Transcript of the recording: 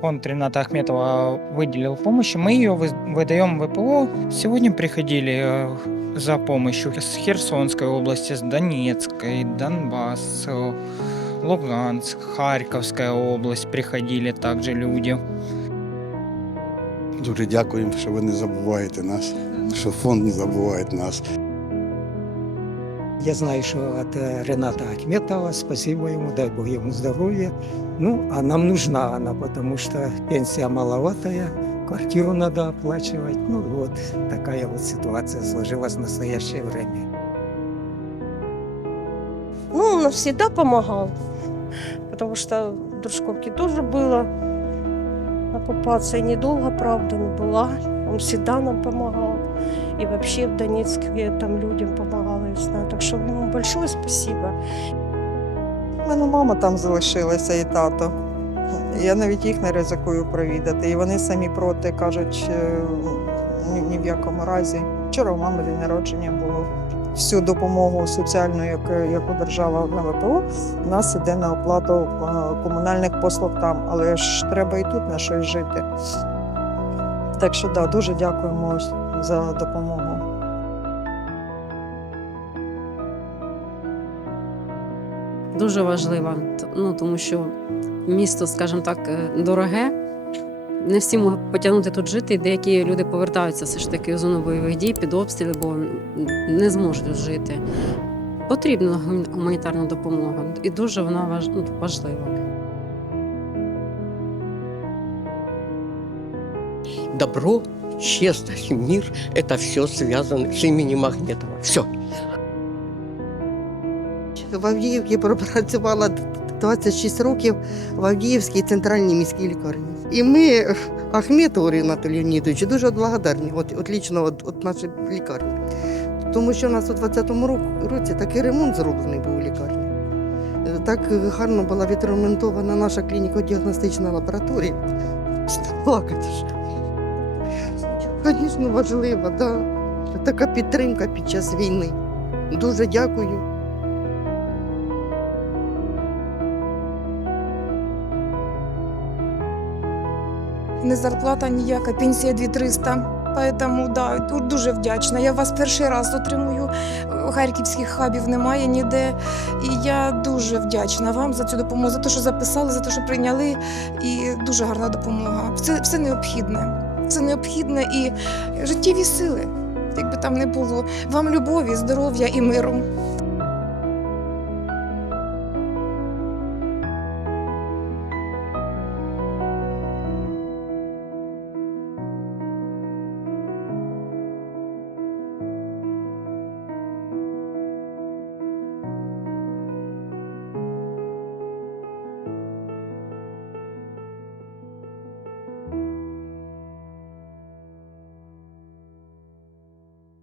фонд Рената Ахметова выделил помощь, мы ее выз- выдаем ВПО. Сегодня приходили э, за помощью с Херсонской области, с Донецкой, Донбасс, э, Луганск, Харьковская область приходили также люди. Дуже дякуємо, що ви не забуваєте нас, що фонд не забуває нас. Я знаю, что это Рената Ахметова, спасибо ему, дай Бог ему здоровья. Ну, а нам нужна она, потому что пенсия маловатая, квартиру надо оплачивать. Ну вот, такая вот ситуация сложилась в настоящее время. Ну, он нам всегда помогал, потому что в Дружковке тоже было оккупация, недолго, правда, но была. Он всегда нам помогал. И вообще в Донецке там людям помогал, я знаю. Так что ему большое спасибо. У мене мама там залишилася і тато. Я навіть їх не ризикую провідати. І вони самі проти кажуть е, ні, в якому разі. Вчора у мами день народження було. Всю допомогу соціальну, яку держава на ВПО, у нас іде на оплату е, комунальних послуг там, але ж треба і тут на щось жити. Так що да, дуже дякуємо за допомогу. дуже важлива, ну тому що місто, скажімо так, е, дороге. Не всі можуть потягнути тут жити, і деякі люди повертаються все ж таки у зону бойових дій під обстріли, бо не зможуть тут жити. Потрібна гуманітарна допомога, і дуже вона важ- ну, важлива. добро, честность, мир – это все связано с именем Ахметова. Все. В Авдіївці пропрацювала 26 років в Авдіївській центральній міській лікарні. І ми Ахметову Рінату Леонідовичу дуже благодарні, от, от лічно от, от нашій лікарні. Тому що у нас у 20-му році такий ремонт зроблений був у лікарні. Так гарно була відремонтована наша клініко-діагностична лабораторія. Плакати ж. Звісно, важливо, да. така підтримка під час війни. Дуже дякую. не зарплата ніяка, пенсія 2300. Поэтому да, дуже вдячна. Я вас перший раз отримую. Харківських хабів немає ніде. І я дуже вдячна вам за цю допомогу, за те, що записали, за те, що прийняли. І дуже гарна допомога. Все, все необхідне. Все необхідне і життєві сили, якби там не було. Вам любові, здоров'я і миру.